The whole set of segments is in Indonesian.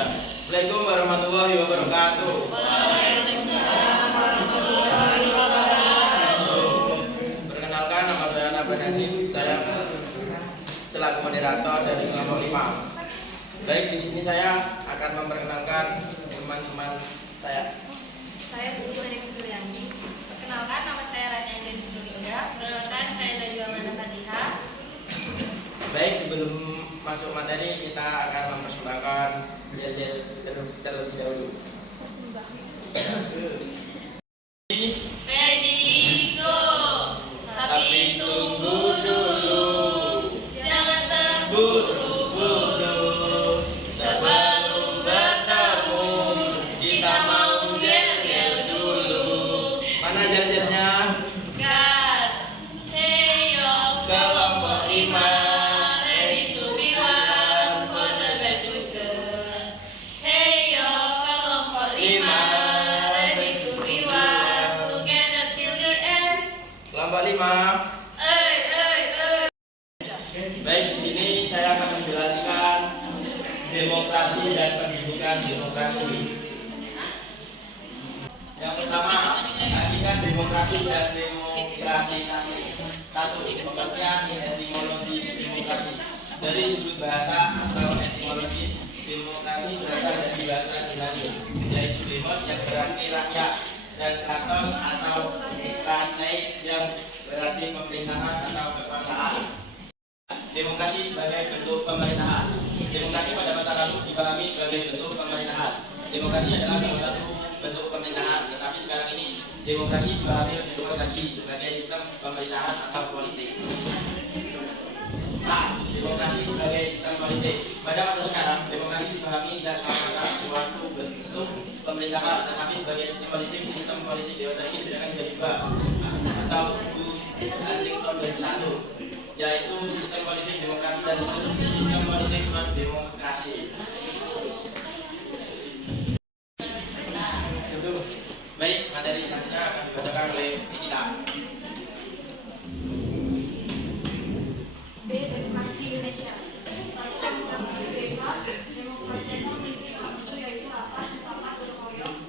Assalamualaikum warahmatullahi wabarakatuh. Waalaikumsalam warahmatullahi wabarakatuh. Perkenalkan, nama saya Naban Najib. Saya selaku moderator dari kelompok 5. Baik, di sini saya akan memperkenalkan teman-teman saya. Saya Suku Hadi Suryani. Perkenalkan, nama saya Rania Jadi Sinulinga. Perkenalkan, saya Najwa Mana Fadiha. Baik, sebelum masuk materi kita akan mempersembahkan yel-yel terlebih dahulu. Ready, go. Tapi tunggu dulu. Jangan terburu-buru. Sebelum bertemu, kita mau yel-yel dulu. Mana yel-yelnya? Gas. Hey yo, kelompok 5. Ready to be one for the best future. Hey yo, kelompok 5. Ready to be one together till the end. Kelompok 5. Baik, di sini saya akan menjelaskan demokrasi dan pendidikan demokrasi. Yang pertama, hakikat demokrasi dan demokratisasi. Satu, pengertian etimologis demokrasi. Dari sudut bahasa atau etimologis, demokrasi berasal dari bahasa Yunani, yaitu demos yang berarti rakyat dan kratos atau kratei yang berarti pemerintahan atau kekuasaan. Demokrasi sebagai bentuk pemerintahan. Demokrasi pada masa lalu dipahami sebagai bentuk pemerintahan. Demokrasi adalah salah satu bentuk pemerintahan, tetapi sekarang ini demokrasi dipahami lebih luas lagi sebagai sistem pemerintahan atau politik. Demokrasi sebagai sistem politik. Pada masa sekarang, demokrasi dipahami tidak semata-mata suatu bentuk pemerintahan, tetapi sebagai sistem politik. Sistem politik dewasa ini bedakan menjadi dua, atau Huntington 2001, yaitu sistem politik demokrasi dan sistem politik non demokrasi. Baik, materi selanjutnya akan dibacakan oleh Cikita. B. Demokrasi Indonesia. Satu, demokrasi Indonesia. Demokrasi yang memiliki unsur yaitu rapat, sepakat, gotong royong,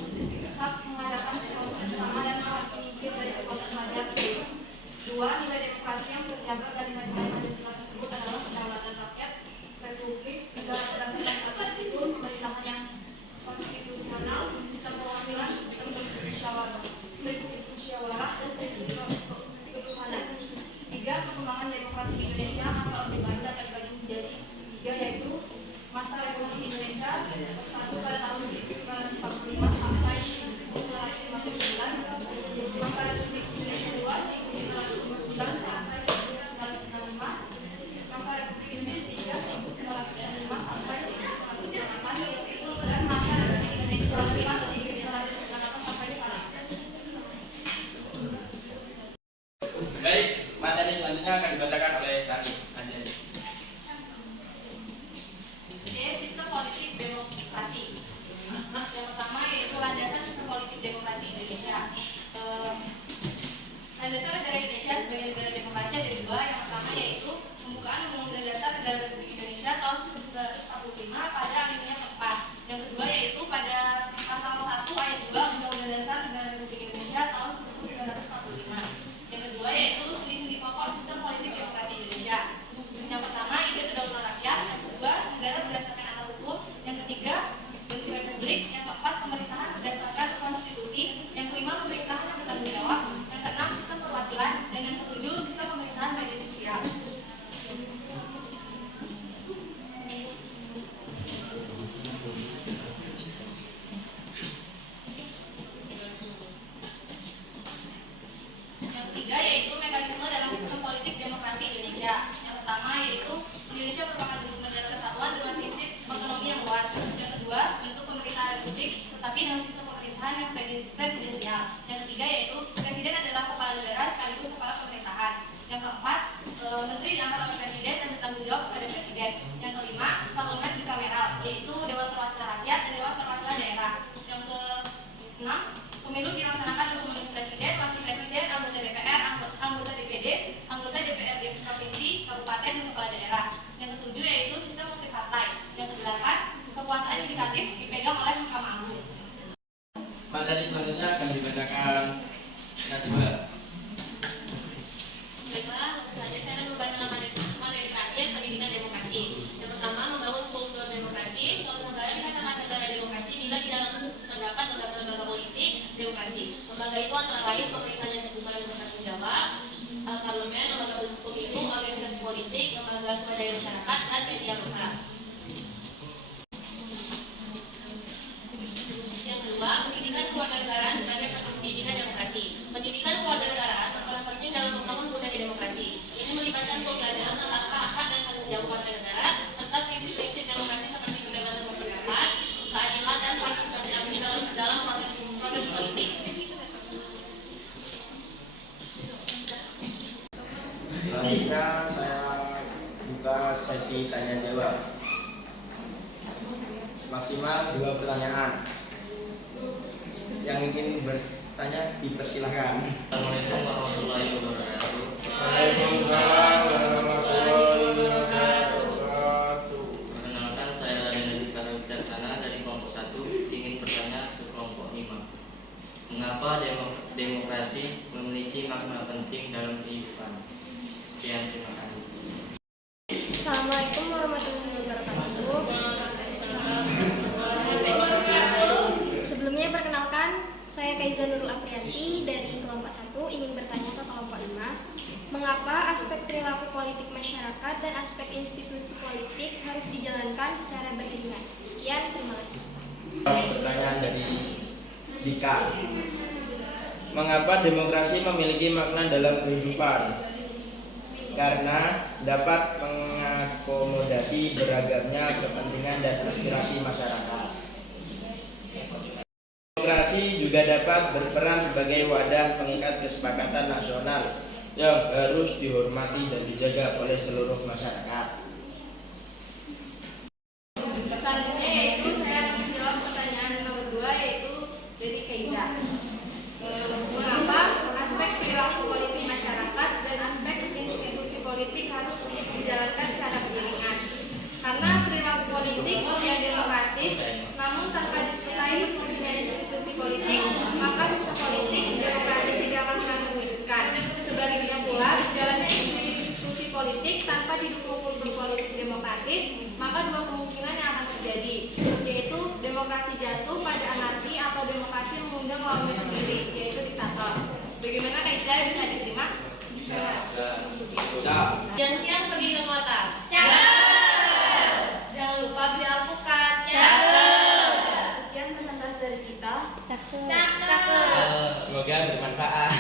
hak mengadakan proses bersama dan mewakili ide dari kekuasaan rakyat. Dua, nilai demokrasi yang terjaga dan nilai-nilai Pancasila tersebut adalah kedaulatan rakyat, republik, negara berdasarkan asas hukum, pemerintahan yang konstitusional, sistem perwakilan, sistem prinsip musyawarah, dan prinsip ketuhanan. Tiga, perkembangan demokrasi di Indonesia. Masa Orde Baru dapat dibagi menjadi tiga, yaitu masa Republik Indonesia 1 pada tahun 1945 sampai 1959, masa Republik Indonesia 2 1959 sampai 1995, masa Republik Indonesia 3 1995 sampai 1998, dan masa Republik Indonesia 5 1998 sampai sekarang. Baik, materi selanjutnya akan dibacakan oleh Rani Anjani. C. Sistem politik demokrasi. Yang pertama yaitu landasan sistem politik demokrasi Indonesia. Landasan negara Indonesia sebagai negara demokrasi ada dua. Yang pertama yaitu pembukaan Undang-Undang Dasar Negara Republik Indonesia tahun 1945 pada alinea keempat. Yang kedua yaitu pada pasal 1 ayat 2 Undang-Undang Dasar Negara Republik Indonesia tahun 1945. Yang kedua yaitu sendi-sendi pokok sistem politik demokrasi Indonesia. Yang pertama, ide kedaulatan rakyat. Yang kedua, negara berdasarkan asas hukum. Yang ketiga, bentuk republik. Yang keempat, pemerintahan berdasarkan konstitusi. Yang kelima, pemerintahan yang bertanggung jawab. Yang keenam, sistem perwakilan. Dan yang ketujuh, sistem pemerintahan presidensial. Yang ketiga yaitu mekanisme dalam sistem politik demokrasi Indonesia. Yang pertama yaitu Indonesia merupakan bentuk negara kesatuan dengan prinsip otonomi yang luas. Yang kedua, bentuk pemerintahan republik tetapi dengan sistem pemerintahan yang presidensial. Yang ketiga yaitu presiden adalah kepala negara sekaligus kepala pemerintahan. Yang keempat, menteri diangkat oleh presiden dan bertanggung jawab kepada presiden. Yang kelima, parlemen bikameral yaitu dewan perwakilan rakyat dan dewan perwakilan daerah. Yang keenam, pemilu dilaksanakan untuk memilih presiden, wakil presiden, anggota DPR, anggota DPD, anggota DPRD provinsi, kabupaten, dan kepala daerah. Yang ketujuh yaitu sistem multipartai. Yang kedelapan, kekuasaan yudikatif materi selanjutnya akan dibacakan Najwa. Baiklah, selanjutnya saya akan membacakan materi terakhir pendidikan demokrasi. Yang pertama, membangun kultur demokrasi. Suatu negara dikatakan negara demokrasi bila di dalam terdapat lembaga-lembaga politik demokrasi. Lembaga itu antara lain pemerintahan yang terbuka dan bertanggung jawab, parlemen, lembaga pemilu, organisasi politik, lembaga swadaya masyarakat, dan media massa. Yang kedua, pendidikan kewarganegaraan sebagai pendidikan demokrasi. Pendidikan kewarganegaraan berperan penting dalam membangun budaya demokrasi. Ini melibatkan pembelajaran tentang hak-hak dan tanggung jawab warga negara serta prinsip-prinsip demokrasi seperti kebebasan berpendapat, keadilan, dan partisipasi aktif dalam proses politik. Selanjutnya saya buka sesi tanya jawab. Maksimal 2 pertanyaan. Yang ingin bertanya dipersilahkan. Assalamualaikum warahmatullahi wabarakatuh. Waalaikumsalam warahmatullahi wabarakatuh. Perkenalkan, saya Raden Adhika Wicaksana dari kelompok 1 ingin bertanya ke kelompok 5. Mengapa demokrasi memiliki makna penting dalam kehidupan? Sekian, terima kasih. Assalamualaikum warahmatullahi wabarakatuh. Sebelumnya perkenalkan, saya Kaiza Nurul Aprianti dari kelompok 1 ingin bertanya ke kelompok 5. Mengapa aspek perilaku politik masyarakat dan aspek institusi politik harus dijalankan secara beriringan? Sekian, terima kasih. Pertanyaan dari Dika. Mengapa demokrasi memiliki makna dalam kehidupan? Karena dapat mengakomodasi beragamnya kepentingan dan aspirasi masyarakat. Demokrasi juga dapat berperan sebagai wadah pengikat kesepakatan nasional yang harus dihormati dan dijaga oleh seluruh masyarakat. Selanjutnya yaitu saya akan menjawab pertanyaan nomor 2 yaitu dari Kaiza. Mengapa aspek perilaku politik masyarakat dan aspek institusi politik harus dijalankan secara beriringan? Karena perilaku politik yang demokratis, namun tanpa disertai fungsinya institusi politik, maka sistem politik demokratis tidak akan pernah terwujudkan. Sebaliknya pula, jalannya institusi politik tanpa didukung kultur politik demokratis, maka dua kemungkinan yang akan terjadi, yaitu demokrasi jatuh pada anarki atau demokrasi mengundang lawannya sendiri, yaitu diktator. Bagaimana Kaiza, bisa diterima? Bisa. Siang-siang pergi ke kota. Jangan lupa beli alpukat. Sekian presentasi dari kita. Semoga bermanfaat.